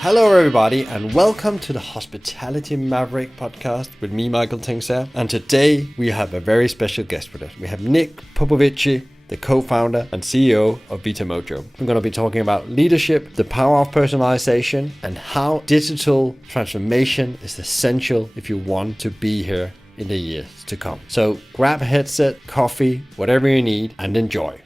Hello everybody and welcome to the Hospitality Maverick podcast with me, Michael Tingsare. And today we have a very special guest with us. We have Nick Popovici, the co-founder and CEO of Vita Mojo. We're going to be talking about leadership, the power of personalization, and how digital transformation is essential if you want to be here in the years to come. So grab a headset, coffee, whatever you need, and enjoy.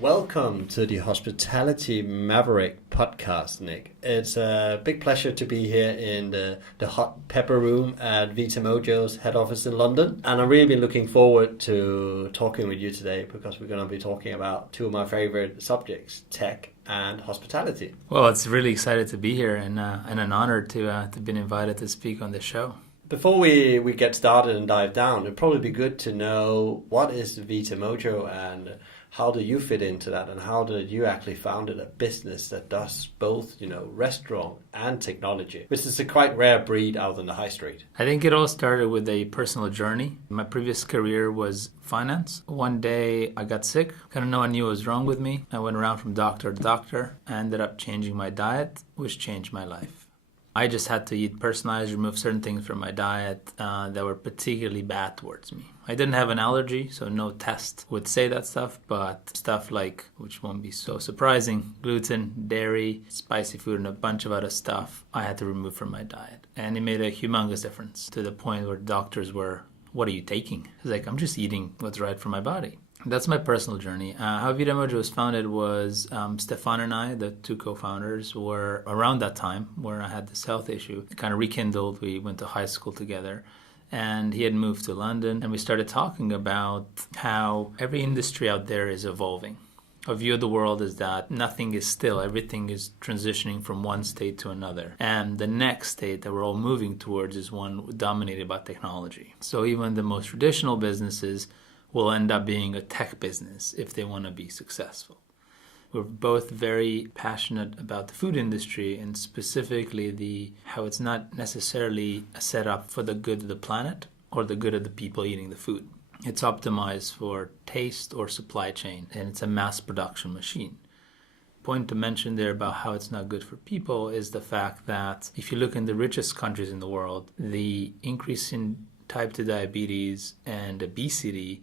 Welcome to the Hospitality Maverick podcast, Nick. It's a big pleasure to be here in the hot pepper room at Vita Mojo's head office in London. And I've really been looking forward to talking with you today because we're going to be talking about two of my favorite subjects, tech and hospitality. Well, it's really excited to be here and an honor to have been invited to speak on this show. Before we get started and dive down, it'd probably be good to know what is Vita Mojo and how do you fit into that, and how did you actually founded a business that does both, restaurant and technology, which is a quite rare breed out in the high street? I think it all started with a personal journey. My previous career was finance. One day I got sick. No one knew what was wrong with me. I went around from doctor to doctor. I ended up changing my diet, which changed my life. I just had to eat personalized, remove certain things from my diet that were particularly bad towards me. I didn't have an allergy, so no test would say that stuff, but stuff like, which won't be so surprising, gluten, dairy, spicy food, and a bunch of other stuff I had to remove from my diet. And it made a humongous difference to the point where doctors were, "What are you taking?" It's like, "I'm just eating what's right for my body." That's my personal journey. How Vita Mojo was founded was Stefan and I, the two co-founders, were around that time where I had this health issue. It kind of rekindled. We went to high school together, and he had moved to London, and we started talking about how every industry out there is evolving. Our view of the world is that nothing is still. Everything is transitioning from one state to another. And the next state that we're all moving towards is one dominated by technology. So even the most traditional businesses will end up being a tech business if they want to be successful. We're both very passionate about the food industry, and specifically how it's not necessarily set up for the good of the planet or the good of the people eating the food. It's optimized for taste or supply chain, and it's a mass production machine. Point to mention there about how it's not good for people is the fact that if you look in the richest countries in the world, the increase in type 2 diabetes and obesity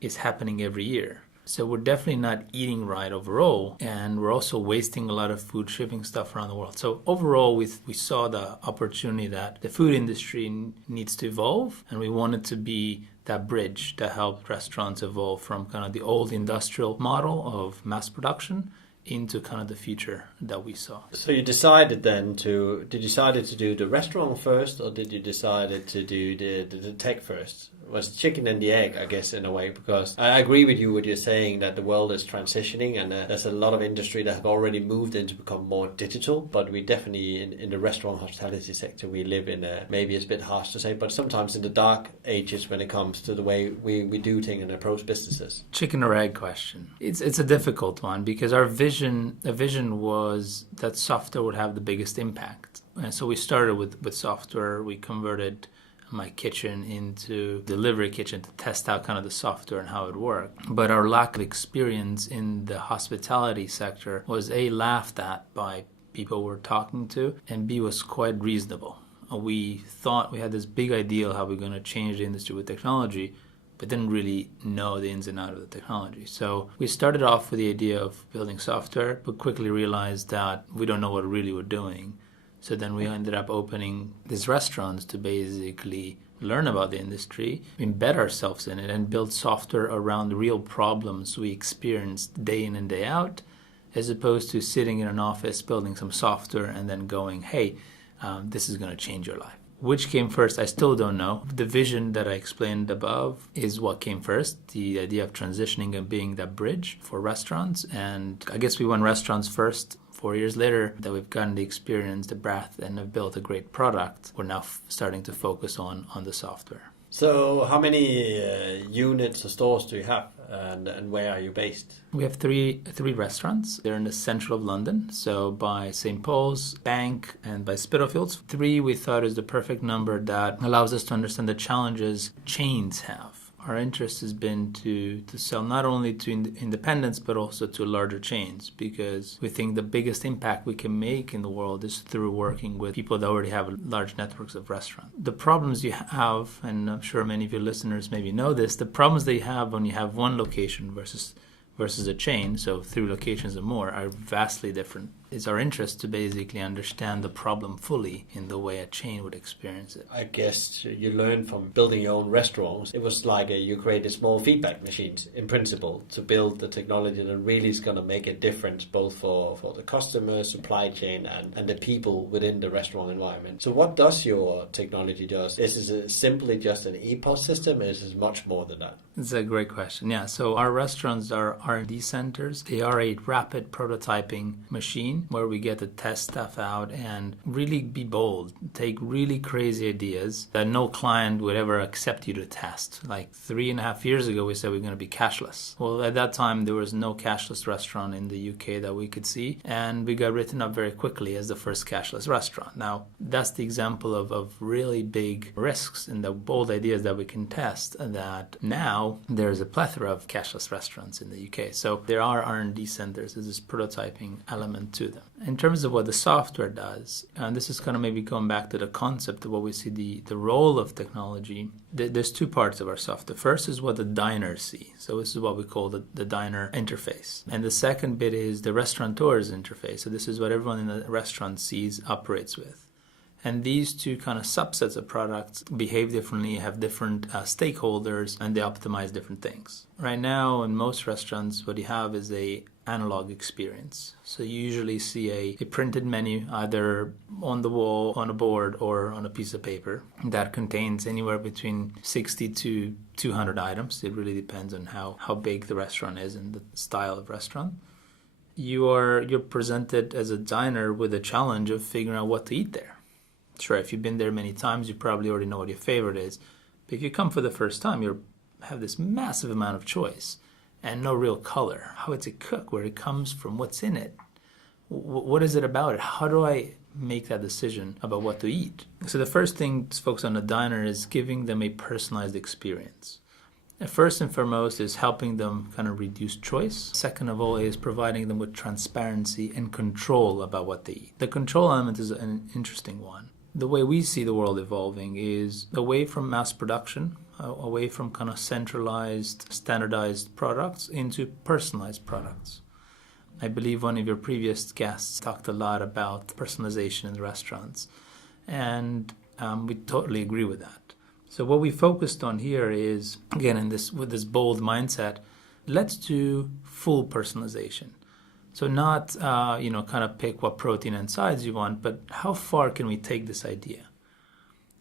is happening every year. So we're definitely not eating right overall, and we're also wasting a lot of food, shipping stuff around the world. So overall, we saw the opportunity that the food industry needs to evolve, and we wanted to be that bridge to help restaurants evolve from kind of the old industrial model of mass production into kind of the future that we saw. So you decided then to do the restaurant first, or did you decide to do the tech first? Was the chicken and the egg, I guess, in a way? Because I agree with you what you're saying, that the world is transitioning, and there's a lot of industry that have already moved into become more digital. But we definitely, in the restaurant hospitality sector, we live in maybe it's a bit harsh to say, but sometimes in the dark ages when it comes to the way we do things and approach businesses. Chicken or egg question. It's a difficult one because our vision was that software would have the biggest impact. And so we started with software. We converted my kitchen into delivery kitchen to test out kind of the software and how it worked. But our lack of experience in the hospitality sector was A, laughed at by people we're talking to, and B, was quite reasonable. We thought we had this big ideal how we're going to change the industry with technology, but didn't really know the ins and outs of the technology. So we started off with the idea of building software, but quickly realized that we don't know what really we're doing. So then we ended up opening these restaurants to basically learn about the industry, embed ourselves in it, and build software around the real problems we experienced day in and day out, as opposed to sitting in an office building some software and then going, hey, this is going to change your life. Which came first, I still don't know. The vision that I explained above is what came first, the idea of transitioning and being that bridge for restaurants. And I guess we went restaurants first. 4 years later that we've gotten the experience, the breadth, and have built a great product, we're now starting to focus on the software. So how many units or stores do you have, and where are you based? We have three restaurants. They're in the central of London, so by St. Paul's, Bank, and by Spitalfields. 3 we thought is the perfect number that allows us to understand the challenges chains have. our interest has been to sell not only to independents but also to larger chains, because we think the biggest impact we can make in the world is through working with people that already have large networks of restaurants. The problems you have, and I'm sure many of your listeners maybe know this, the problems that you have when you have one location versus a chain, so 3 locations or more, are vastly different. It's our interest to basically understand the problem fully in the way a chain would experience it. I guess you learn from building your own restaurants. It was like you created small feedback machines in principle to build the technology that really is going to make a difference both for the customer, supply chain and the people within the restaurant environment. So what does your technology do? Is it simply just an EPOS system? Is it much more than that? It's a great question. Yeah, so our restaurants are R&D centers. They are a rapid prototyping machine where we get to test stuff out and really be bold, take really crazy ideas that no client would ever accept you to test. Like 3.5 years ago, we said we're going to be cashless. Well, at that time, there was no cashless restaurant in the UK that we could see, and we got written up very quickly as the first cashless restaurant. Now, that's the example of really big risks and the bold ideas that we can test, that now there's a plethora of cashless restaurants in the UK. So there are R&D centers. There's this prototyping element to them. In terms of what the software does, and this is kind of maybe going back to the concept of what we see the role of technology, there's 2 parts of our software. First is what the diners see. So this is what we call the diner interface. And the second bit is the restaurateur's interface. So this is what everyone in the restaurant sees, operates with. And these 2 kind of subsets of products behave differently, have different stakeholders, and they optimize different things. Right now, in most restaurants, what you have is a analog experience. So you usually see a printed menu either on the wall, on a board, or on a piece of paper that contains anywhere between 60 to 200 items. It really depends on how big the restaurant is and the style of restaurant. You're presented as a diner with a challenge of figuring out what to eat there. Sure, if you've been there many times, you probably already know what your favorite is. But if you come for the first time, you have this massive amount of choice and no real color. How it's cooked, where it comes from, what's in it. What is it about it? How do I make that decision about what to eat? So the first thing to focus on the diner is giving them a personalized experience. First and foremost is helping them kind of reduce choice. Second of all is providing them with transparency and control about what they eat. The control element is an interesting one. The way we see the world evolving is away from mass production, away from kind of centralized, standardized products into personalized products. I believe one of your previous guests talked a lot about personalization in the restaurants, and we totally agree with that. So what we focused on here is, again, with this bold mindset, let's do full personalization. So not, kind of pick what protein and sides you want, but how far can we take this idea?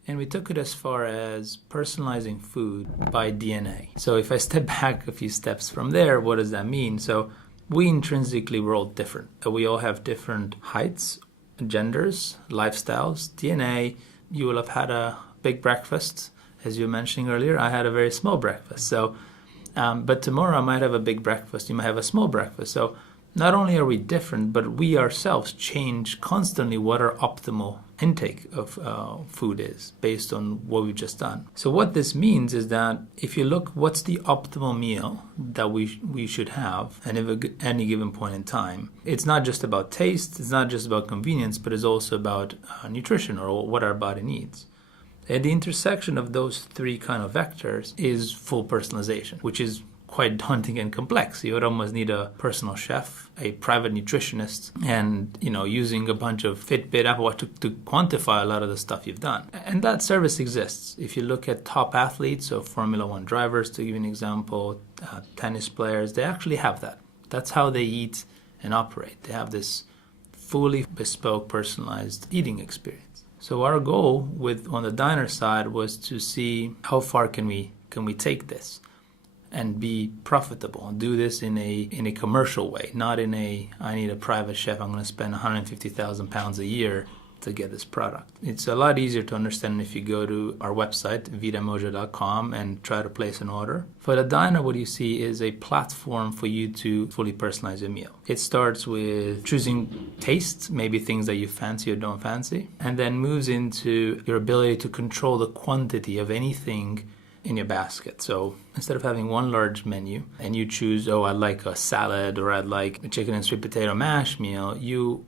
And we took it as far as personalizing food by DNA. So if I step back a few steps from there, what does that mean? So we intrinsically were all different. We all have different heights, genders, lifestyles, DNA. You will have had a big breakfast. As you were mentioning earlier, I had a very small breakfast. So, but tomorrow I might have a big breakfast. You might have a small breakfast. So not only are we different, but we ourselves change constantly what our optimal intake of food is based on what we've just done. So what this means is that if you look, what's the optimal meal that we should have at any given point in time, it's not just about taste, it's not just about convenience, but it's also about nutrition or what our body needs. At the intersection of those 3 kind of vectors is full personalization, which is quite daunting and complex. You would almost need a personal chef, a private nutritionist, and using a bunch of Fitbit, Apple Watch to quantify a lot of the stuff you've done. And that service exists. If you look at top athletes, so Formula One drivers, to give you an example, tennis players, they actually have that. That's how they eat and operate. They have this fully bespoke, personalized eating experience. So our goal on the diner side was to see how far can we take this and be profitable and do this in a commercial way, not in I need a private chef, I'm going to spend 150,000 pounds a year to get this product. It's a lot easier to understand if you go to our website, vitamojo.com, and try to place an order. For the diner, what you see is a platform for you to fully personalize your meal. It starts with choosing tastes, maybe things that you fancy or don't fancy, and then moves into your ability to control the quantity of anything in your basket. So instead of having one large menu and you choose, I'd like a salad or I'd like a chicken and sweet potato mash meal,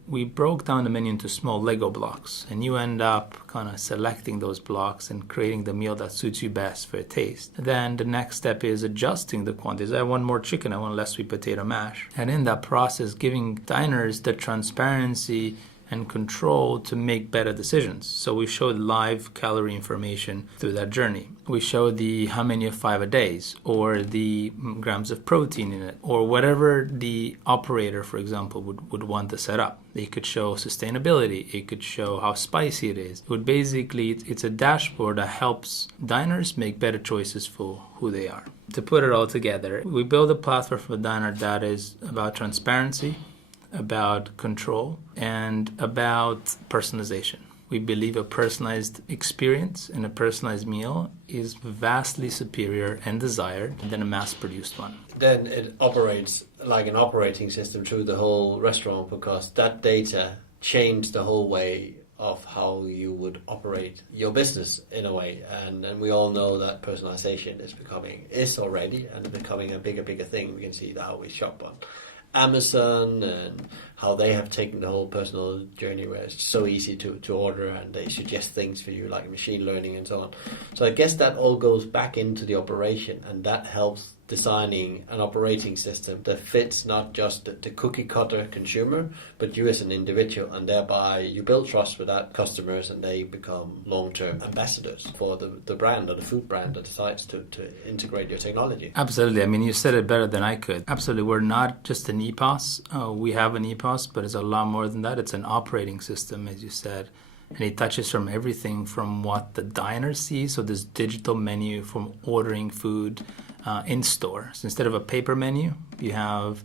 we broke down the menu into small Lego blocks, and you end up kind of selecting those blocks and creating the meal that suits you best for your taste. Then the next step is adjusting the quantities. I want more chicken, I want less sweet potato mash. And in that process, giving diners the transparency and control to make better decisions. So we showed live calorie information through that journey. We showed the how many of 5 a days, or the grams of protein in it, or whatever the operator, for example, would want to set up. It could show sustainability. It could show how spicy it is. It would basically, it's a dashboard that helps diners make better choices for who they are. To put it all together, we build a platform for a diner that is about transparency, about control, and about personalization. We believe a personalized experience and a personalized meal is vastly superior and desired than a mass-produced one. Then it operates like an operating system through the whole restaurant, because that data changed the whole way of how you would operate your business in a way. And we all know that personalization is already becoming a bigger thing. We can see how we shop on Amazon and how they have taken the whole personal journey where it's so easy to order, and they suggest things for you like machine learning and so on. So I guess that all goes back into the operation, and that helps designing an operating system that fits not just the cookie cutter consumer, but you as an individual, and thereby you build trust with that customers, and they become long-term ambassadors for the brand or the food brand that decides to integrate your technology. Absolutely. I mean, you said it better than I could. Absolutely. We're not just an EPOS. We have an EPOS, but it's a lot more than that. It's an operating system, as you said. And it touches from everything from what the diner sees, so this digital menu from ordering food in store. So instead of a paper menu, you have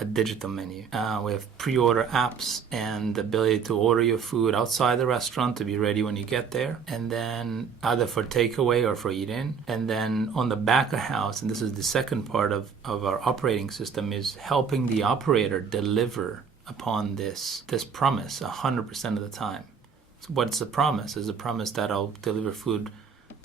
a digital menu. We have pre-order apps and the ability to order your food outside the restaurant to be ready when you get there, and then either for takeaway or for eat-in. And then on the back of house, and this is the second part of our operating system, is helping the operator deliver upon this promise 100% of the time. So what's the promise? Is a promise that I'll deliver food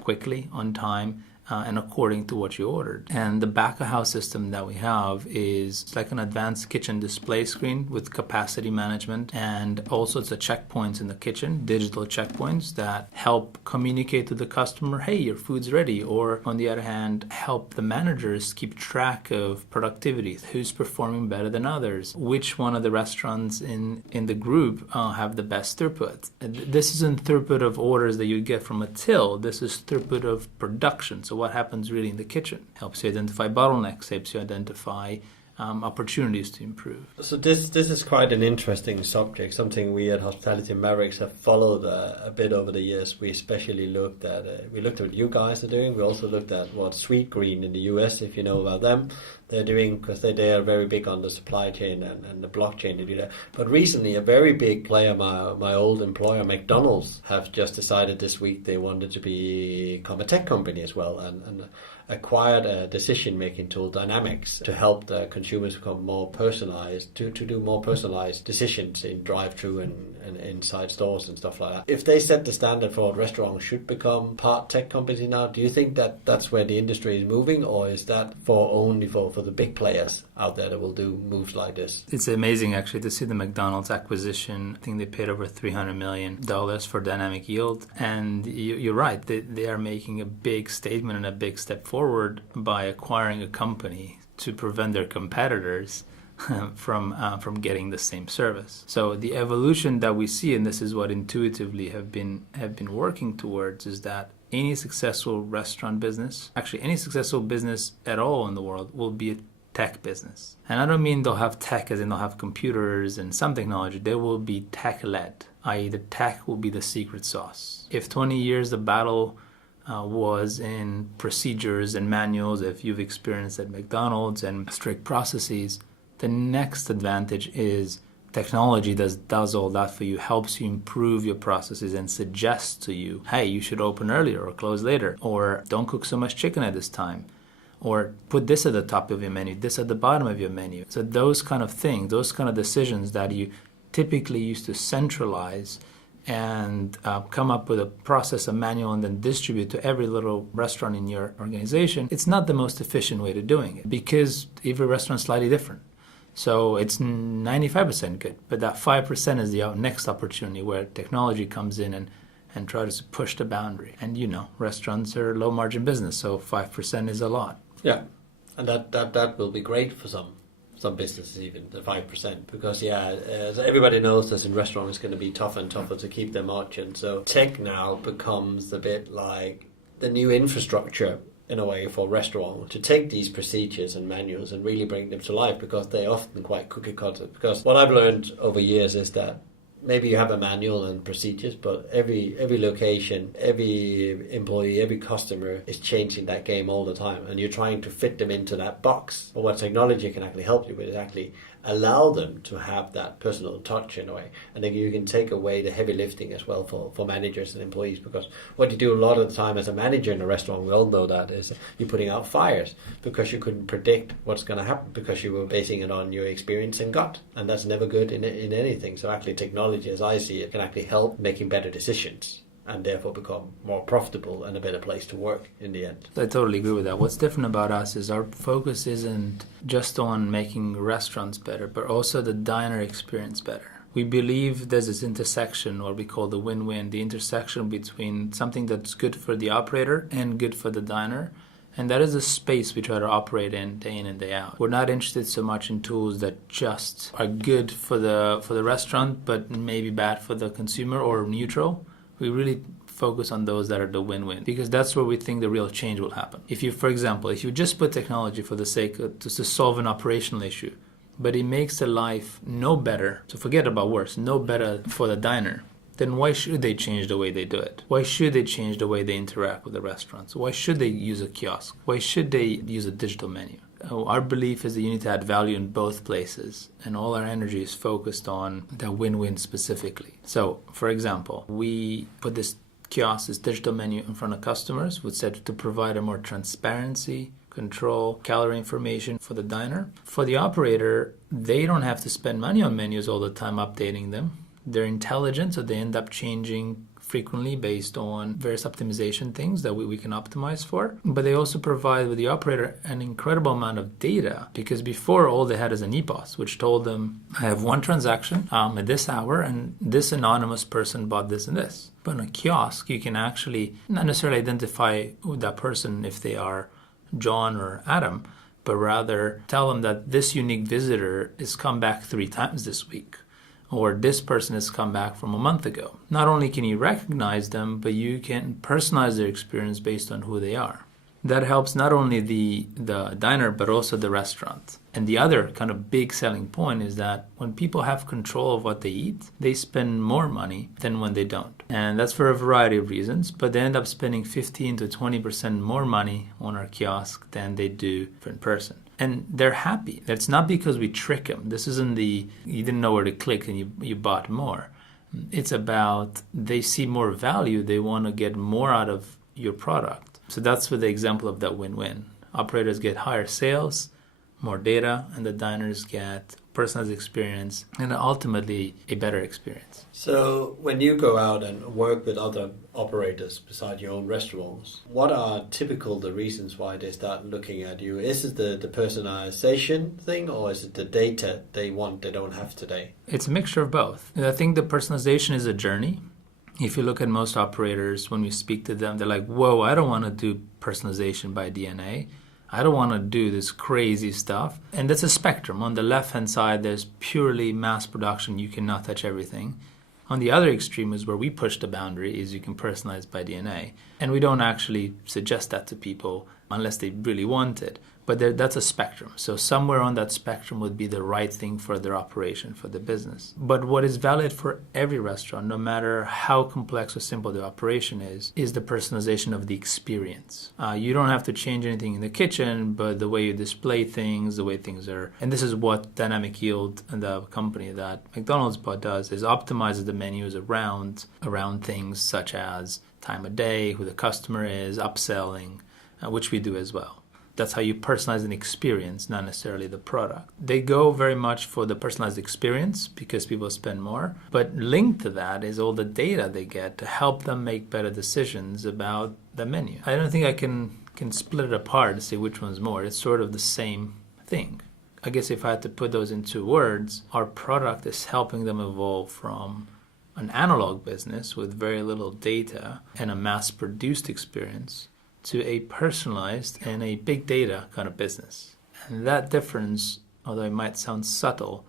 quickly, on time, and according to what you ordered. And the back-of-house system that we have is like an advanced kitchen display screen with capacity management and all sorts of checkpoints in the kitchen, digital checkpoints that help communicate to the customer, hey, your food's ready. Or on the other hand, help the managers keep track of productivity, who's performing better than others, which one of the restaurants in the group have the best throughput. This isn't throughput of orders that you get from a till. This is throughput of production. So what happens really in the kitchen helps you identify bottlenecks, helps you identify opportunities to improve. So this is quite an interesting subject, something we at Hospitality Mavericks have followed a bit over the years. We especially looked at what you guys are doing. We also looked at what Sweetgreen in the US, if you know about them, they're doing, because they are very big on the supply chain and the blockchain to do that. But recently, a very big player, my old employer, McDonald's, have just decided this week they wanted to become a tech company as well, and acquired a decision-making tool, Dynamics, to help the consumers become more personalized, to do more personalized decisions in drive-thru and inside stores and stuff like that. If they set the standard for what restaurants should become part tech company now, do you think that that's where the industry is moving, or is that only for the big players out there that will do moves like this? It's amazing actually to see the McDonald's acquisition. I think they paid over $300 million for dynamic yield. And you're right, they are making a big statement and a big step forward by acquiring a company to prevent their competitors from getting the same service. So the evolution that we see, and this is what intuitively have been working towards, is that any successful restaurant business, actually any successful business at all in the world, will be a tech business. And I don't mean they'll have tech as in they'll have computers and some technology. They will be tech-led, i.e. the tech will be the secret sauce. If 20 years the battle was in procedures and manuals, if you've experienced at McDonald's and strict processes, the next advantage is technology does all that for you, helps you improve your processes and suggests to you, hey, you should open earlier or close later, or don't cook so much chicken at this time, or put this at the top of your menu, this at the bottom of your menu. So those kind of things, those kind of decisions that you typically used to centralize and come up with a process, a manual, and then distribute to every little restaurant in your organization, it's not the most efficient way to doing it because every restaurant is slightly different. So it's 95% good, but that 5% is the next opportunity where technology comes in and tries to push the boundary. And restaurants are low margin business, so 5% is a lot. Yeah, and that will be great for some businesses, even the 5%, because as everybody knows this in restaurants, it's going to be tougher and tougher to keep their margin. So tech now becomes a bit like the new infrastructure in a way for restaurants to take these procedures and manuals and really bring them to life, because they're often quite cookie cutter. Because what I've learned over years is that maybe you have a manual and procedures, but every location, every employee, every customer is changing that game all the time, and you're trying to fit them into that box. But what technology can actually help you with is actually allow them to have that personal touch in a way, and then you can take away the heavy lifting as well for managers and employees. Because what you do a lot of the time as a manager in a restaurant, we all know that, is you're putting out fires because you couldn't predict what's going to happen because you were basing it on your experience and gut, and that's never good in anything. So actually technology, as I see it, can actually help making better decisions and therefore become more profitable and a better place to work in the end. I totally agree with that. What's different about us is our focus isn't just on making restaurants better, but also the diner experience better. We believe there's this intersection, what we call the win-win, the intersection between something that's good for the operator and good for the diner. And that is a space we try to operate in and day out. We're not interested so much in tools that just are good for the restaurant, but maybe bad for the consumer or neutral. We really focus on those that are the win-win, because that's where we think the real change will happen. For example, if you just put technology for the sake of to solve an operational issue, but it makes the life no better, so forget about worse, no better for the diner, then why should they change the way they do it? Why should they change the way they interact with the restaurants? Why should they use a kiosk? Why should they use a digital menu? Our belief is that you need to add value in both places, and all our energy is focused on the win-win specifically. So, for example, we put this kiosk, this digital menu in front of customers, which said to provide a more transparency, control, calorie information for the diner. For the operator, they don't have to spend money on menus all the time updating them. They're intelligent, so they end up changing frequently based on various optimization things that we can optimize for. But they also provide with the operator an incredible amount of data, because before all they had is an EPOS, which told them, I have one transaction at this hour, and this anonymous person bought this and this. But in a kiosk, you can actually not necessarily identify that person if they are John or Adam, but rather tell them that this unique visitor has come back 3 times this week, or this person has come back from a month ago. Not only can you recognize them, but you can personalize their experience based on who they are. That helps not only the diner, but also the restaurant. And the other kind of big selling point is that when people have control of what they eat, they spend more money than when they don't. And that's for a variety of reasons, but they end up spending 15 to 20% more money on our kiosk than they do in person. And they're happy. That's not because we trick them. This isn't you didn't know where to click and you bought more. It's about they see more value. They want to get more out of your product. So that's for the example of that win-win. Operators get higher sales, more data, and the diners get personalized experience and ultimately a better experience. So when you go out and work with other operators beside your own restaurants, what are the reasons why they start looking at you? Is it the personalization thing, or is it the data they want they don't have today? It's a mixture of both. And I think the personalization is a journey. If you look at most operators, when we speak to them, they're like, whoa, I don't want to do personalization by DNA. I don't want to do this crazy stuff. And that's a spectrum. On the left-hand side, there's purely mass production. You cannot touch everything. On the other extreme is where we push the boundary, is you can personalize by DNA. And we don't actually suggest that to people unless they really want it. But that's a spectrum. So somewhere on that spectrum would be the right thing for their operation, for the business. But what is valid for every restaurant, no matter how complex or simple the operation is the personalization of the experience. You don't have to change anything in the kitchen, but the way you display things, the way things are. And this is what Dynamic Yield and the company that McDonald's bought does, is optimizes the menus around things such as time of day, who the customer is, upselling, which we do as well. That's how you personalize an experience, not necessarily the product. They go very much for the personalized experience because people spend more. But linked to that is all the data they get to help them make better decisions about the menu. I don't think I can split it apart and say which one's more. It's sort of the same thing. I guess if I had to put those into words, our product is helping them evolve from an analog business with very little data and a mass-produced experience to a personalized and a big data kind of business. And that difference, although it might sound subtle,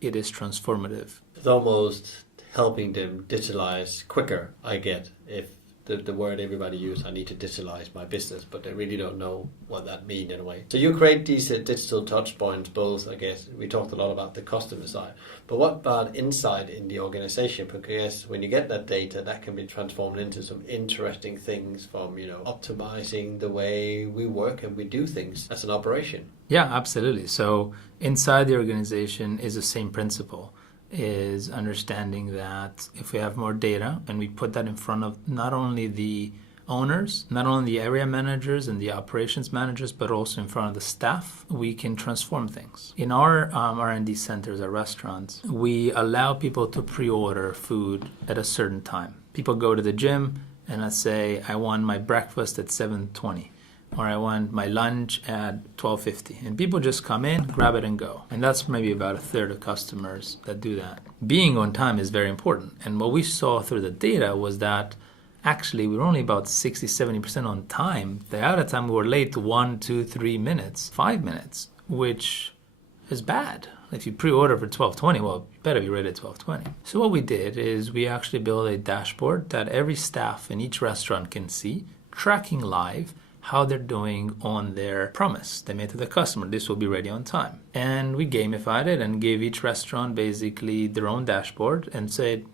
it is transformative. It's almost helping them digitalize quicker, I get, if the word everybody uses, I need to digitalize my business, but they really don't know what that means in a way. So you create these digital touch points, both, I guess, we talked a lot about the customer side, but what about inside in the organization? Because when you get that data, that can be transformed into some interesting things from, optimizing the way we work and we do things as an operation. Yeah, absolutely. So inside the organization is the same principle. Is understanding that if we have more data and we put that in front of not only the owners, not only the area managers and the operations managers, but also in front of the staff, we can transform things. In our R&D centers, our restaurants, we allow people to pre-order food at a certain time. People go to the gym and let's say, I want my breakfast at 7:20. Or I want my lunch at 12:50. And people just come in, grab it and go. And that's maybe about a third of customers that do that. Being on time is very important. And what we saw through the data was that actually we were only about 60, 70% on time. The other time we were late 1, 2, 3 minutes, 5 minutes, which is bad. If you pre-order for 12:20, well, you better be ready at 12:20. So what we did is we actually built a dashboard that every staff in each restaurant can see, tracking live how they're doing on their promise they made to the customer. This will be ready on time. And we gamified it and gave each restaurant basically their own dashboard and said,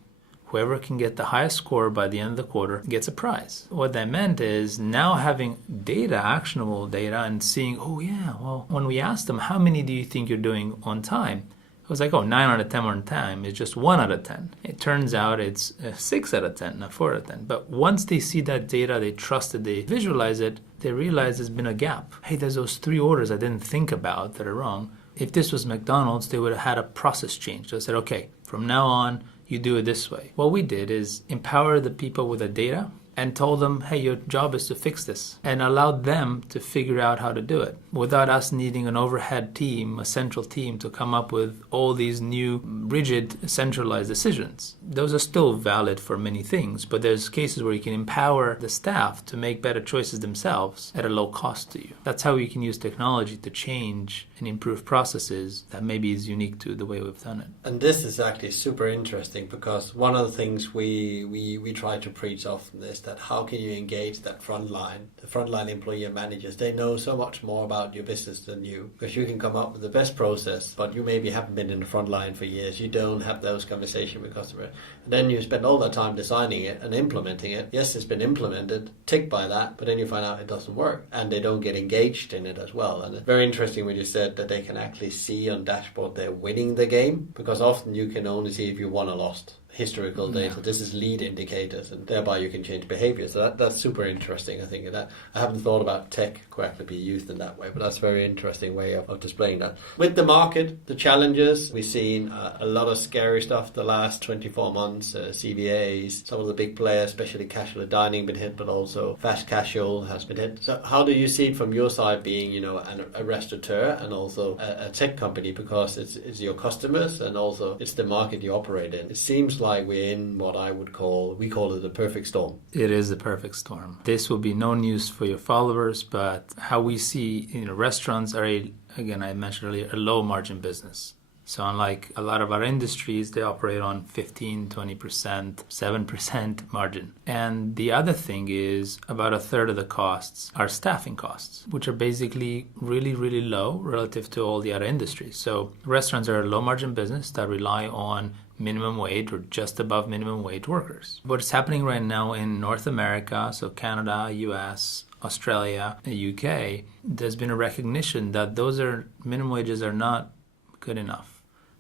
whoever can get the highest score by the end of the quarter gets a prize. What that meant is now having data, actionable data, and seeing, oh yeah, well, when we asked them, how many do you think you're doing on time? It was like, 9 out of 10 on time. It's just 1 out of 10. It turns out it's 6 out of 10, not 4 out of 10. But once they see that data, they trust it, they visualize it, they realize there's been a gap. Hey, there's those 3 orders I didn't think about that are wrong. If this was McDonald's, they would have had a process change. They said, okay, from now on, you do it this way. What we did is empower the people with the data and told them, hey, your job is to fix this, and allowed them to figure out how to do it without us needing an overhead team, a central team to come up with all these new rigid centralized decisions. Those are still valid for many things, but there's cases where you can empower the staff to make better choices themselves at a low cost to you. That's how we can use technology to change and improve processes that maybe is unique to the way we've done it. And this is actually super interesting because one of the things we try to preach often is that how can you engage that the frontline employee and managers? They know so much more about your business than you, because you can come up with the best process, but you maybe haven't been in the front line for years. You don't have those conversations with customers. And then you spend all that time designing it and implementing it. Yes, it's been implemented, tick by that, but then you find out it doesn't work and they don't get engaged in it as well. And it's very interesting when you said that they can actually see on dashboard they're winning the game, because often you can only see if you won or lost. Historical data. Yeah. This is lead indicators, and thereby you can change behavior. So that's super interesting. I think that I haven't thought about tech correctly be used in that way, but that's a very interesting way of displaying that. With the market, the challenges, we've seen a lot of scary stuff the last 24 months. CVAs, some of the big players, especially casual dining, been hit, but also fast casual has been hit. So how do you see it from your side, being a restaurateur and also a tech company, because it's your customers and also it's the market you operate in? It seems like we're in what we call it the perfect storm. It is the perfect storm. This will be no news for your followers, but how we see, restaurants are again, I mentioned earlier, a low margin business. So unlike a lot of our industries, they operate on 15, 20%, 7% margin. And the other thing is about a third of the costs are staffing costs, which are basically really, really low relative to all the other industries. So restaurants are a low margin business that rely on minimum wage or just above minimum wage workers. What's happening right now in North America, so Canada, US, Australia, the UK, there's been a recognition that those minimum wages are not good enough.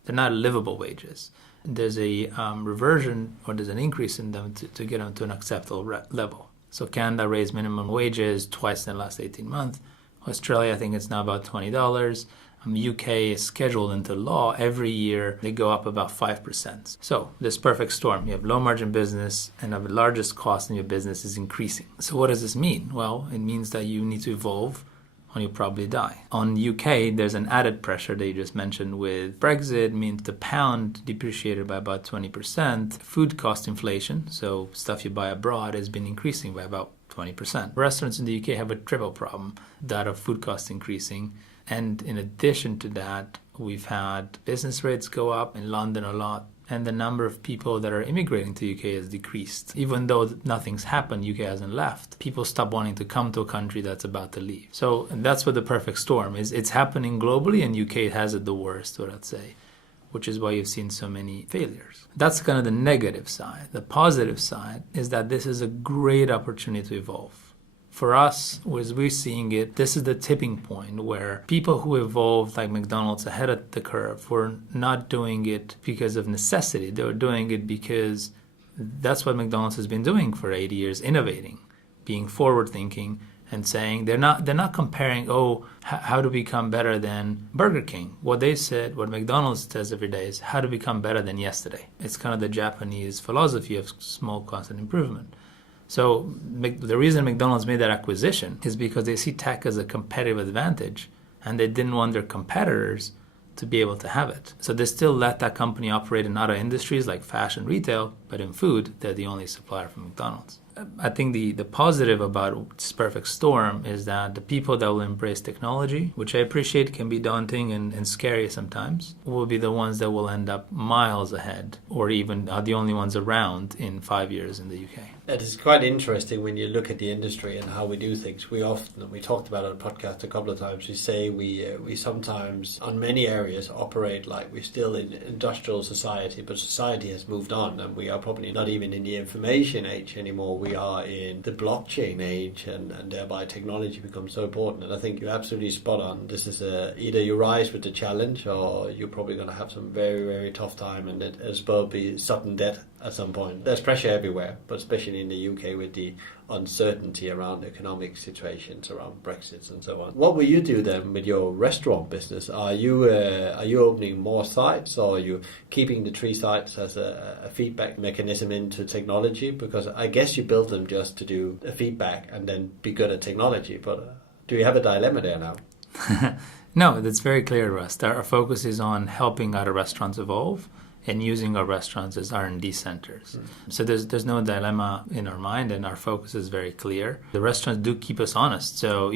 They're not livable wages. There's a reversion, or there's an increase in them to get them to an acceptable level. So Canada raised minimum wages twice in the last 18 months. Australia, I think it's now about $20. UK is scheduled into law. Every year they go up about 5%. So this perfect storm. You have low margin business and the largest cost in your business is increasing. So what does this mean? Well, it means that you need to evolve or you'll probably die. On UK, there's an added pressure that you just mentioned with Brexit, means the pound depreciated by about 20%. Food cost inflation, so stuff you buy abroad, has been increasing by about 20%. Restaurants in the UK have a triple problem, that of food costs increasing. And in addition to that, we've had business rates go up in London a lot, and the number of people that are immigrating to UK has decreased. Even though nothing's happened, UK hasn't left. People stop wanting to come to a country that's about to leave. So and that's what the perfect storm is. It's happening globally, and UK has it the worst, what I'd say, which is why you've seen so many failures. That's kind of the negative side. The positive side is that this is a great opportunity to evolve. For us, as we're seeing it, this is the tipping point where people who evolved like McDonald's ahead of the curve were not doing it because of necessity. They were doing it because that's what McDonald's has been doing for 80 years, innovating, being forward-thinking, and saying they're not comparing, how to become better than Burger King. What they said, what McDonald's says every day is how to become better than yesterday. It's kind of the Japanese philosophy of small constant improvement. So the reason McDonald's made that acquisition is because they see tech as a competitive advantage, and they didn't want their competitors to be able to have it. So they still let that company operate in other industries like fashion retail, but in food, they're the only supplier from McDonald's. I think the positive about this perfect storm is that the people that will embrace technology, which I appreciate can be daunting and scary sometimes, will be the ones that will end up miles ahead or even are the only ones around in 5 years in the UK. It is quite interesting when you look at the industry and how we do things. We talked about it on the podcast a couple of times, we say we sometimes, on many areas, operate like we're still in industrial society, but society has moved on and we are probably not even in the information age anymore. We are in the blockchain age, and thereby technology becomes so important. And I think you're absolutely spot on. This is either you rise with the challenge or you're probably going to have some very, very tough time, and it as well be sudden death at some point. There's pressure everywhere, but especially in the UK with the uncertainty around economic situations, around Brexit and so on. What will you do then with your restaurant business? Are you opening more sites, or are you keeping the 3 sites as a feedback mechanism into technology? Because I guess you built them just to do a feedback and then be good at technology, but do you have a dilemma there now? No, that's very clear to us. Our focus is on helping other restaurants evolve and using our restaurants as R&D centers. So there's no dilemma in our mind, and our focus is very clear. The restaurants do keep us honest. So,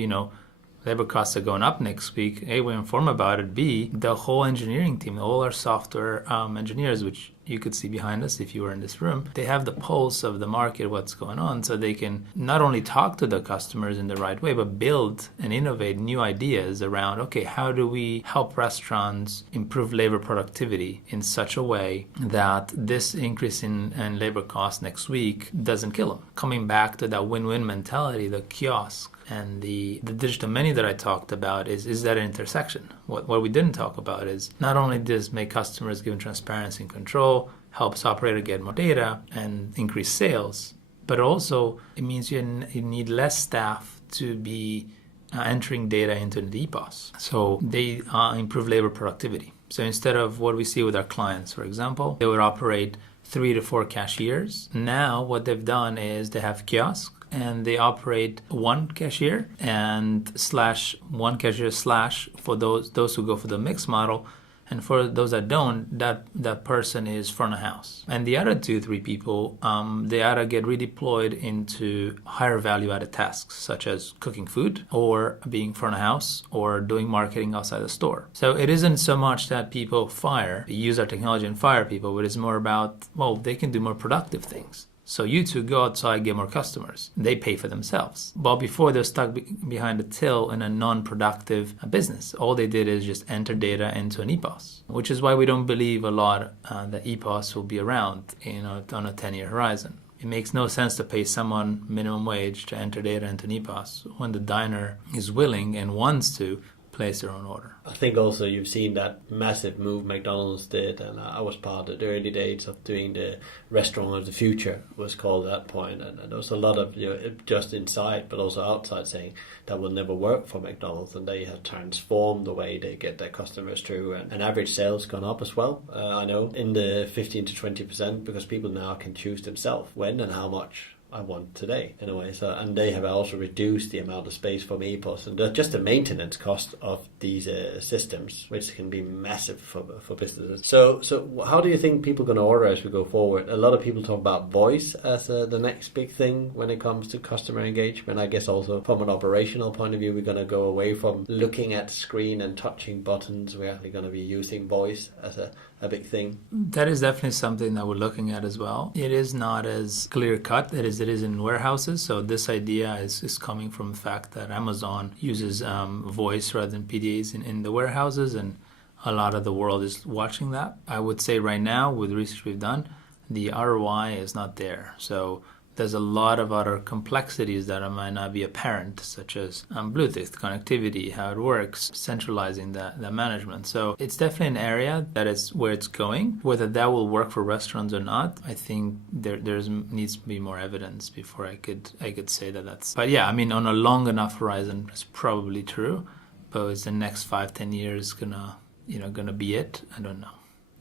labor costs are going up next week. A, we inform about it. B, the whole engineering team, all our software engineers, which you could see behind us if you were in this room, they have the pulse of the market, what's going on, so they can not only talk to the customers in the right way, but build and innovate new ideas around, okay, how do we help restaurants improve labor productivity in such a way that this increase in labor costs next week doesn't kill them? Coming back to that win-win mentality, the kiosk and the digital menu that I talked about is that intersection. What we didn't talk about is not only does make customers given transparency and control, helps operator get more data and increase sales, but also it means you need less staff to be entering data into the EPOS. So they improve labor productivity. So instead of what we see with our clients, for example, they would operate 3 to 4 cashiers. Now what they've done is they have kiosks, and they operate 1 cashier and /1 cashier / for those who go for the mixed model, and for those that don't, that person is front of house. And the other 2-3 people, they either get redeployed into higher value added tasks, such as cooking food or being front of house or doing marketing outside the store. So it isn't so much that people use our technology and fire people, but it's more about, they can do more productive things. So you two go outside, get more customers. They pay for themselves. But before, they're stuck behind a till in a non-productive business. All they did is just enter data into an EPOS, which is why we don't believe a lot that EPOS will be around on a 10-year horizon. It makes no sense to pay someone minimum wage to enter data into an EPOS when the diner is willing and wants to place their own order. I think also you've seen that massive move McDonald's did, and I was part of the early days of doing the restaurant of the future, was called at that point, and there was a lot of just inside but also outside saying that will never work for McDonald's, and they have transformed the way they get their customers through, and average sales gone up as well. I know in the 15 to 20% because people now can choose themselves when and how much I want today in a way. So, and they have also reduced the amount of space from EPOS and just the maintenance cost of these systems, which can be massive for businesses. So how do you think people are going to order as we go forward? A lot of people talk about voice as the next big thing when it comes to customer engagement. I guess also from an operational point of view, we're going to go away from looking at screen and touching buttons. We're actually going to be using voice as a big thing. That is definitely something that we're looking at as well. It is not as clear cut as it is in warehouses. So this idea is coming from the fact that Amazon uses voice rather than PDAs in the warehouses, and a lot of the world is watching that. I would say right now, with research we've done, the ROI is not there. So there's a lot of other complexities that might not be apparent, such as Bluetooth connectivity, how it works, centralizing the management. So it's definitely an area that is where it's going. Whether that will work for restaurants or not, I think there needs to be more evidence before I could say that that's. But yeah, I mean, on a long enough horizon, it's probably true. But is the next 5-10 years gonna be it? I don't know.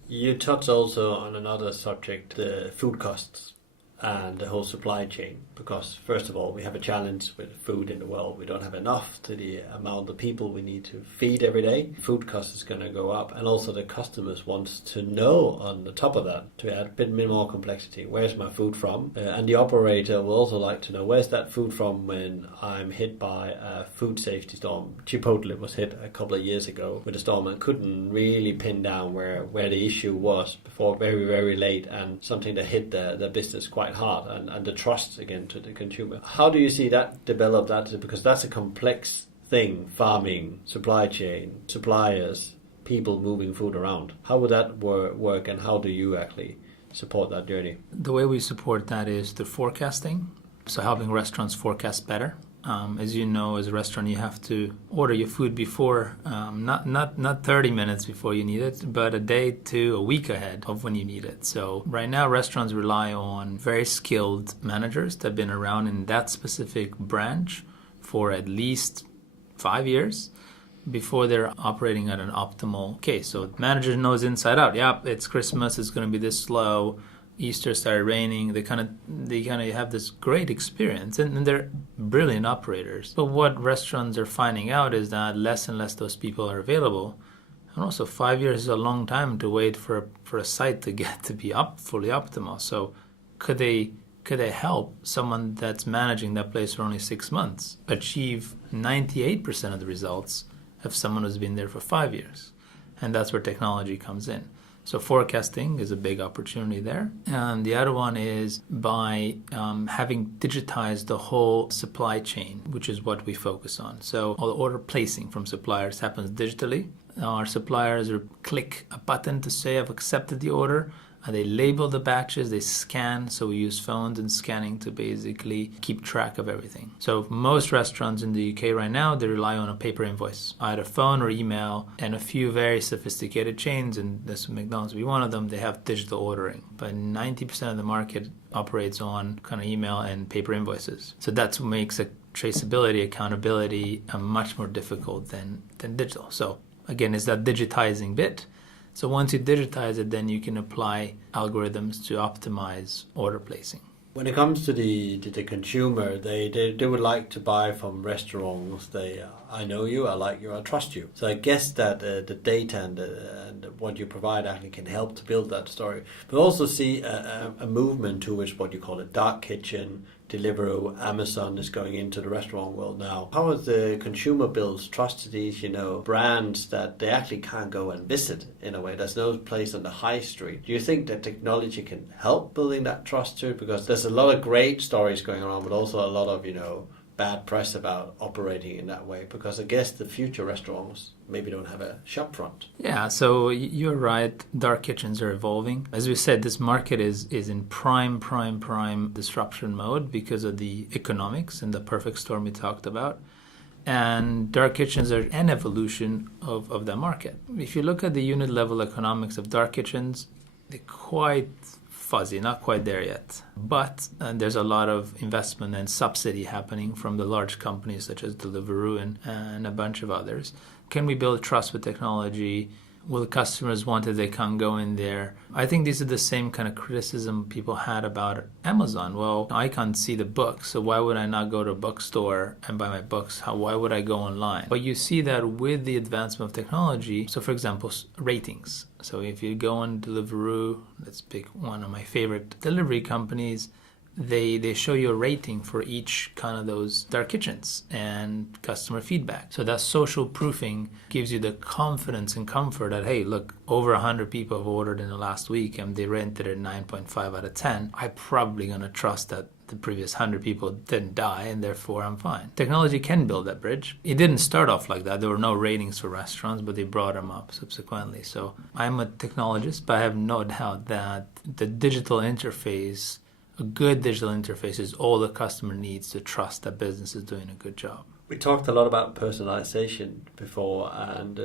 You touch also on another subject, the food costs and the whole supply chain, because first of all, we have a challenge with food in the world. We don't have enough to the amount of people we need to feed every day. Food cost is going to go up, and also the customers wants to know on the top of that, to add a bit more complexity, where's my food from? And the operator will also like to know, where's that food from when I'm hit by a food safety storm? Chipotle was hit a couple of years ago with a storm and couldn't really pin down where the issue was before very, very late, and something that hit the business quite hard, and the trust again to the consumer. How do you see that develop? That because that's a complex thing: farming, supply chain, suppliers, people moving food around. How would that work, and how do you actually support that journey? The way we support that is through forecasting, so helping restaurants forecast better. As you know, as a restaurant, you have to order your food before, not 30 minutes before you need it, but a day to a week ahead of when you need it. So right now, restaurants rely on very skilled managers that have been around in that specific branch for at least 5 years before they're operating at an optimal case. So the manager knows inside out, yeah, it's Christmas, it's going to be this slow. Easter started raining. They kind of have this great experience, and they're brilliant operators. But what restaurants are finding out is that less and less those people are available, and also 5 years is a long time to wait for a site to get to be fully optimal. So could they help someone that's managing that place for only 6 months achieve 98% of the results of someone who's been there for 5 years? And that's where technology comes in. So forecasting is a big opportunity there. And the other one is by having digitized the whole supply chain, which is what we focus on. So all the order placing from suppliers happens digitally. Our suppliers click a button to say, I've accepted the order. They label the batches, they scan, so we use phones and scanning to basically keep track of everything. So most restaurants in the UK right now, they rely on a paper invoice, either phone or email, and a few very sophisticated chains, and this McDonald's be one of them, they have digital ordering. But 90% of the market operates on kind of email and paper invoices. So that's what makes traceability, accountability much more difficult than digital. So again, it's that digitizing bit. So once you digitize it, then you can apply algorithms to optimize order placing. When it comes to the consumer, they would like to buy from restaurants. I know you, I like you, I trust you. So I guess that the data and what you provide actually can help to build that story. But also see a movement towards what you call a dark kitchen. Deliveroo, Amazon is going into the restaurant world now. How has the consumer builds trust to these, brands that they actually can't go and visit in a way? There's no place on the high street. Do you think that technology can help building that trust too? Because there's a lot of great stories going on, but also a lot of, bad press about operating in that way, because I guess the future restaurants maybe don't have a shop front. Yeah, so you're right. Dark kitchens are evolving. As we said, this market is in prime disruption mode because of the economics and the perfect storm we talked about. And dark kitchens are an evolution of that market. If you look at the unit level economics of dark kitchens, they're quite fuzzy, not quite there yet. But there's a lot of investment and subsidy happening from the large companies such as Deliveroo and a bunch of others. Can we build trust with technology? Will customers want it? They can't go in there. I think these are the same kind of criticism people had about Amazon. Well, I can't see the books, so why would I not go to a bookstore and buy my books? Why would I go online? But you see that with the advancement of technology, so for example, ratings. So if you go on Deliveroo, let's pick one of my favorite delivery companies, they show you a rating for each kind of those dark kitchens and customer feedback. So that social proofing gives you the confidence and comfort that, hey, look, over 100 people have ordered in the last week and they rated it 9.5 out of 10. I'm probably going to trust that the previous 100 people didn't die and therefore I'm fine. Technology can build that bridge. It didn't start off like that. There were no ratings for restaurants, but they brought them up subsequently. So I'm a technologist, but I have no doubt that the digital interface, a good digital interface, is all the customer needs to trust that business is doing a good job. We talked a lot about personalization before, and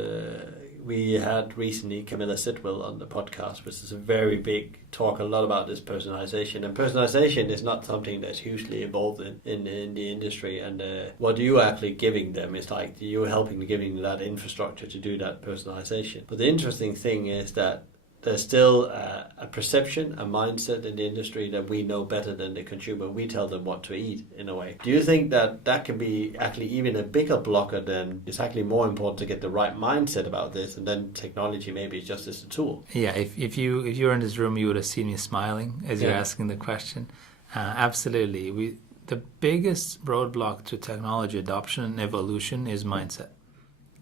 we had recently Camilla Sidwell on the podcast, which is a very big talk, a lot about this personalization. And personalization is not something that's hugely involved in the industry. And what you are actually giving them is like you're helping giving that infrastructure to do that personalization. But the interesting thing is that there's still a perception, a mindset in the industry that we know better than the consumer. We tell them what to eat, in a way. Do you think that that can be actually even a bigger blocker than it's actually more important to get the right mindset about this, and then technology maybe is just as a tool? Yeah, if you were in this room, you would have seen me smiling as you're asking the question. Absolutely. The biggest roadblock to technology adoption and evolution is mindset.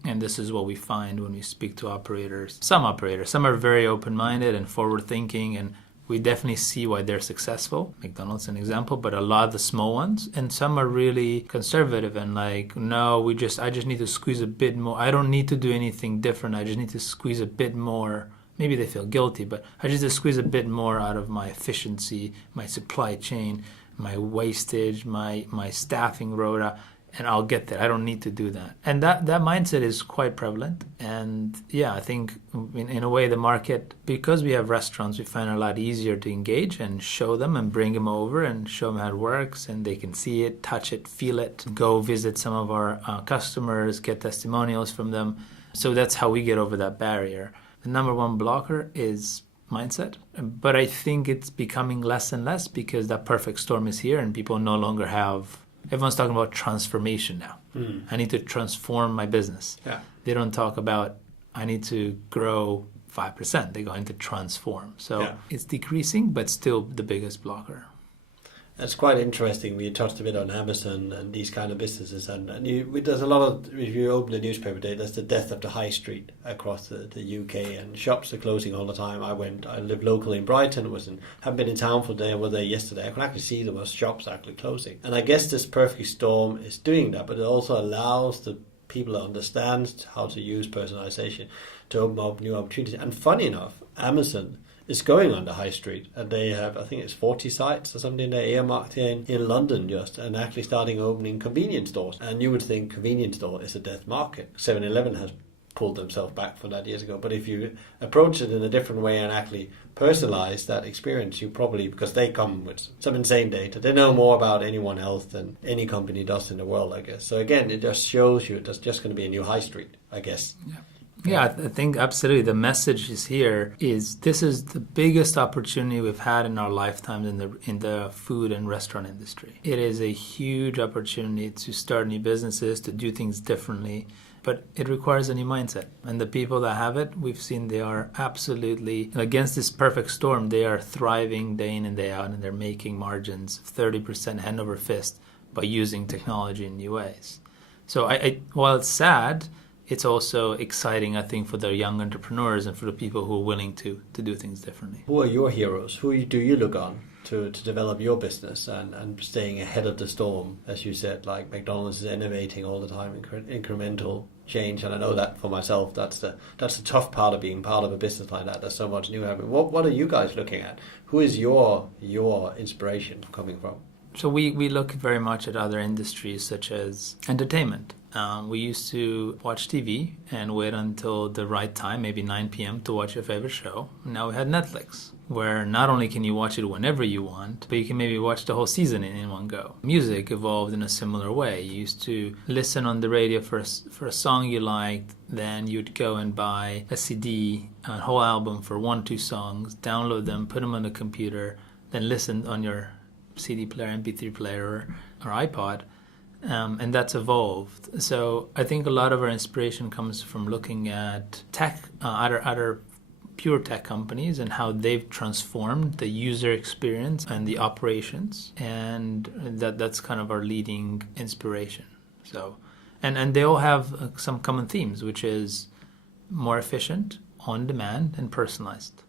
And this is what we find when we speak to operators. Some are very open-minded and forward-thinking, and we definitely see why they're successful. McDonald's is an example, but a lot of the small ones. And some are really conservative and like, no, I just need to squeeze a bit more. I don't need to do anything different. I just need to squeeze a bit more. Maybe they feel guilty, but I just need to squeeze a bit more out of my efficiency, my supply chain, my wastage, my staffing rota, and I'll get there. I don't need to do that. And that mindset is quite prevalent. And yeah, I think in a way the market, because we have restaurants, we find it a lot easier to engage and show them and bring them over and show them how it works, and they can see it, touch it, feel it, go visit some of our customers, get testimonials from them. So that's how we get over that barrier. The number one blocker is mindset. But I think it's becoming less and less because that perfect storm is here and people no longer have... Everyone's talking about transformation now. I need to transform my business. Yeah. They don't talk about, I need to grow 5%. They're going to transform. So it's decreasing, but still the biggest blocker. That's quite interesting. We touched a bit on Amazon and these kind of businesses, and there's a lot of, if you open the newspaper today, there's the death of the high street across the UK, and shops are closing all the time. I live locally in Brighton, haven't been in town for a day. I was there yesterday. I could actually see there was shops actually closing, and I guess this perfect storm is doing that, but it also allows the people to understand how to use personalization to open up new opportunities. And funny enough, Amazon is going on the high street, and they have, I think it's 40 sites or something they earmarked here in London just, and actually starting opening convenience stores. And you would think convenience store is a death market. 7-Eleven has pulled themselves back from that years ago. But if you approach it in a different way and actually personalize that experience, you probably, because they come with some insane data, they know more about anyone else than any company does in the world, I guess. So again, it just shows you there's just going to be a new high street, I guess. Yeah, I think absolutely the message is here is this is the biggest opportunity we've had in our lifetimes in the food and restaurant industry. It is a huge opportunity to start new businesses, to do things differently, but it requires a new mindset. And the people that have it, we've seen they are absolutely, against this perfect storm, they are thriving day in and day out, and they're making margins of 30% hand over fist by using technology in new ways. So while it's sad, it's also exciting, I think, for the young entrepreneurs and for the people who are willing to do things differently. Who are your heroes? Who do you look on to develop your business and staying ahead of the storm? As you said, like McDonald's is innovating all the time, incremental change. And I know that for myself, that's the tough part of being part of a business like that. There's so much new happening. What are you guys looking at? Who is your inspiration coming from? So we look very much at other industries such as entertainment. We used to watch TV and wait until the right time, maybe 9 p.m. to watch your favorite show. Now we had Netflix, where not only can you watch it whenever you want, but you can maybe watch the whole season in one go. Music evolved in a similar way. You used to listen on the radio for a song you liked, then you'd go and buy a CD, a whole album for 1-2 songs, download them, put them on the computer, then listen on your CD player, MP3 player, or iPod. And that's evolved. So I think a lot of our inspiration comes from looking at tech, other pure tech companies and how they've transformed the user experience and the operations. And that's kind of our leading inspiration. So, and they all have some common themes, which is more efficient, on demand, and personalized.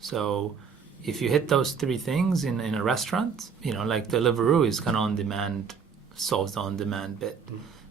So if you hit those three things in a restaurant, like Deliveroo is kind of on demand, solves the on-demand bit.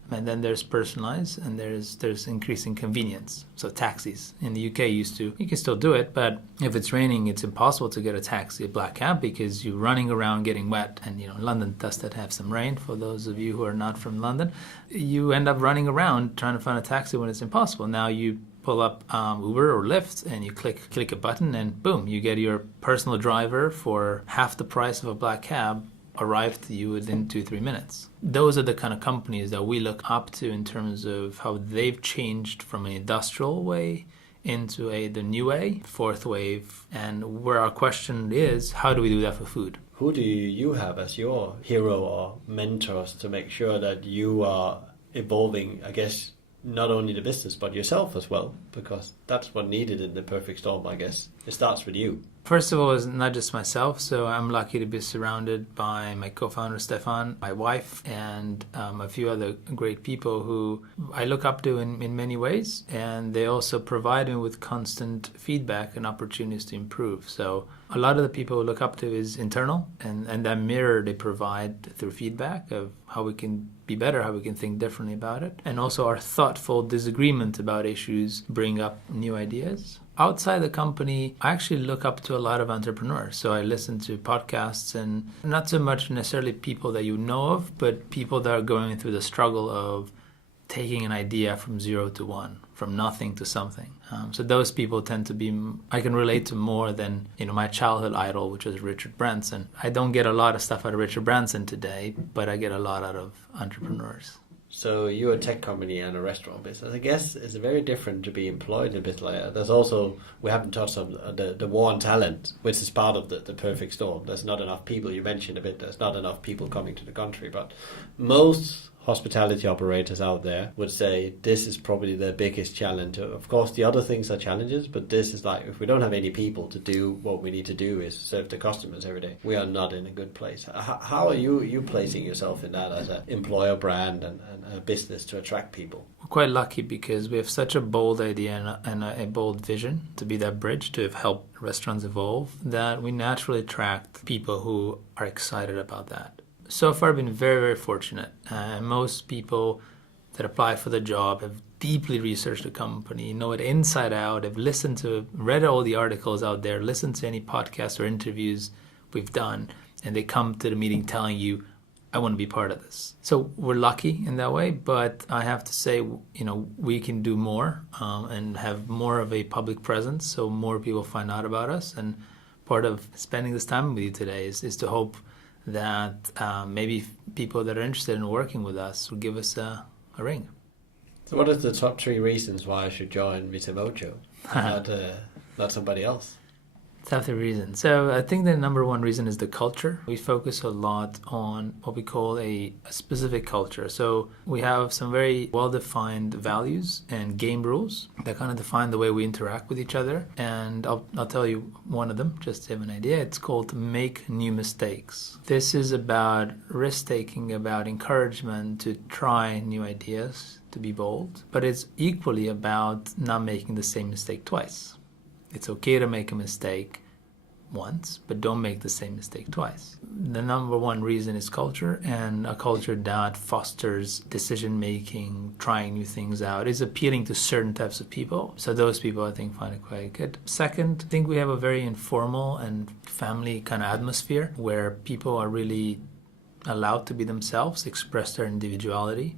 And then there's personalized, and there's increasing convenience. So taxis in the UK you can still do it, but if it's raining, it's impossible to get a taxi, a black cab, because you're running around getting wet. And London does have some rain. For those of you who are not from London, you end up running around trying to find a taxi when it's impossible. Now you pull up Uber or Lyft, and you click a button, and boom, you get your personal driver for half the price of a black cab, arrive to you within 2-3 minutes. Those are the kind of companies that we look up to in terms of how they've changed from an industrial way into the new way, fourth wave, and where our question is, how do we do that for food? Who do you have as your hero or mentors to make sure that you are evolving, I guess, not only the business, but yourself as well? Because that's what needed in the perfect storm, I guess. It starts with you. First of all, it's not just myself, so I'm lucky to be surrounded by my co-founder Stefan, my wife, and a few other great people who I look up to in many ways, and they also provide me with constant feedback and opportunities to improve. So a lot of the people who look up to is internal, and that mirror they provide through feedback of how we can be better, how we can think differently about it, and also our thoughtful disagreement about issues bring up new ideas. Outside the company, I actually look up to a lot of entrepreneurs. So I listen to podcasts, and not so much necessarily people that you know of, but people that are going through the struggle of taking an idea from 0 to 1, from nothing to something. So those people tend to be, I can relate to more than, my childhood idol, which was Richard Branson. I don't get a lot of stuff out of Richard Branson today, but I get a lot out of entrepreneurs. So you're a tech company and a restaurant business. I guess it's very different to be employed a bit like that. There's also, we haven't touched on the war on talent, which is part of the perfect storm. There's not enough people. You mentioned a bit, there's not enough people coming to the country. But most hospitality operators out there would say this is probably their biggest challenge. Of course, the other things are challenges, but this is like, if we don't have any people to do what we need to do is serve the customers every day, we are not in a good place. How are you placing yourself in that as an employer brand and a business to attract people? We're quite lucky because we have such a bold idea and a bold vision to be that bridge to help restaurants evolve, that we naturally attract people who are excited about that. So far, I've been very, very fortunate. Most people that apply for the job have deeply researched the company, know it inside out, have read all the articles out there, listened to any podcasts or interviews we've done, and they come to the meeting telling you, I want to be part of this. So we're lucky in that way, but I have to say, we can do more and have more of a public presence so more people find out about us. And part of spending this time with you today is to hope that maybe people that are interested in working with us will give us a ring. So what are the top 3 reasons why I should join Vita Mojo, not somebody else? Top 3 reasons. So I think the number 1 reason is the culture. We focus a lot on what we call a specific culture. So we have some very well-defined values and game rules that kind of define the way we interact with each other. And I'll tell you one of them, just to have an idea. It's called Make New Mistakes. This is about risk-taking, about encouragement to try new ideas, to be bold. But it's equally about not making the same mistake twice. It's okay to make a mistake once, but don't make the same mistake twice. The number 1 reason is culture, and a culture that fosters decision-making, trying new things out, is appealing to certain types of people. So those people, I think, find it quite good. Second, I think we have a very informal and family kind of atmosphere where people are really allowed to be themselves, express their individuality.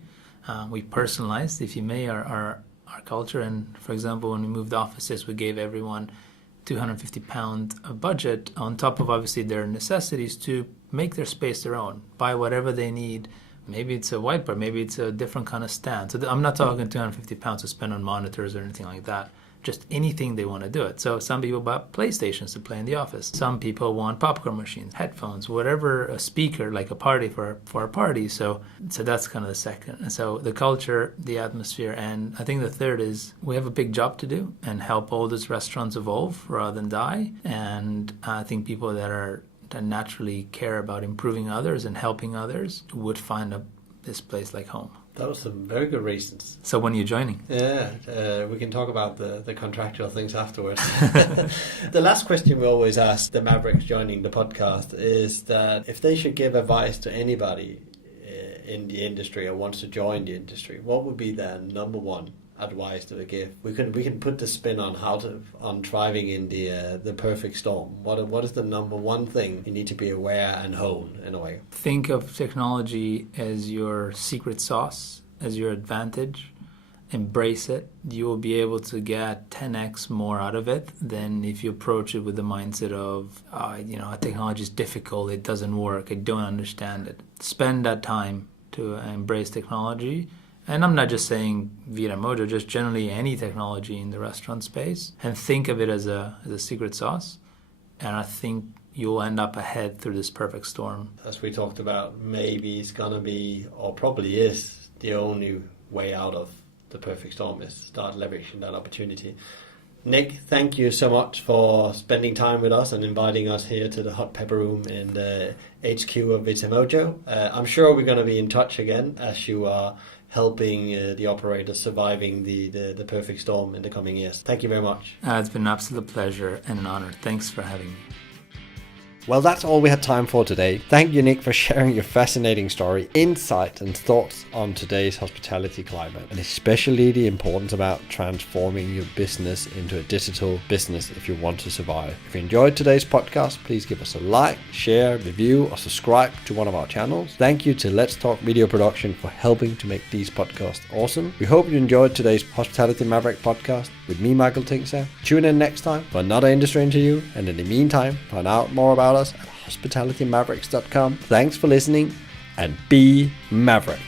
We personalized, if you may, our culture. And for example, when we moved offices, we gave everyone £250 a budget on top of obviously their necessities to make their space their own, buy whatever they need. Maybe it's a whiteboard, maybe it's a different kind of stand. So I'm not talking £250 to spend on monitors or anything like that. Just anything they want to do it. So some people buy PlayStations to play in the office. Some people want popcorn machines, headphones, whatever, a speaker, like a party for a party. So that's kind of the second. And so the culture, the atmosphere, and I think the third is we have a big job to do and help all these restaurants evolve rather than die. And I think people that naturally care about improving others and helping others would find this place like home. That was some very good reasons. So when are you joining? Yeah, we can talk about the contractual things afterwards. The last question we always ask the Mavericks joining the podcast is that if they should give advice to anybody in the industry or wants to join the industry, what would be their number one advice to give? We can put the spin on thriving in the perfect storm. What is the number one thing you need to be aware and hone in a way? Think of technology as your secret sauce, as your advantage. Embrace it. You will be able to get 10x more out of it than if you approach it with the mindset of, technology is difficult, it doesn't work, I don't understand it. Spend that time to embrace technology. And I'm not just saying Vita Mojo, just generally any technology in the restaurant space, and think of it as a secret sauce. And I think you'll end up ahead through this perfect storm. As we talked about, maybe it's going to be, or probably is, the only way out of the perfect storm is start leveraging that opportunity. Nick, thank you so much for spending time with us and inviting us here to the Hot Pepper Room in the HQ of Vita Mojo. I'm sure we're going to be in touch again as you are helping the operators surviving the perfect storm in the coming years. Thank you very much. It's been an absolute pleasure and an honor. Thanks for having me. Well, that's all we had time for today. Thank you, Nick, for sharing your fascinating story, insight and thoughts on today's hospitality climate, and especially the importance about transforming your business into a digital business if you want to survive. If you enjoyed today's podcast, please give us a like, share, review, or subscribe to one of our channels. Thank you to Let's Talk Video Production for helping to make these podcasts awesome. We hope you enjoyed today's Hospitality Maverick podcast with me, Michael Tinkser. Tune in next time for another industry interview, and in the meantime, find out more about us at hospitalitymavericks.com. Thanks for listening, and be Maverick.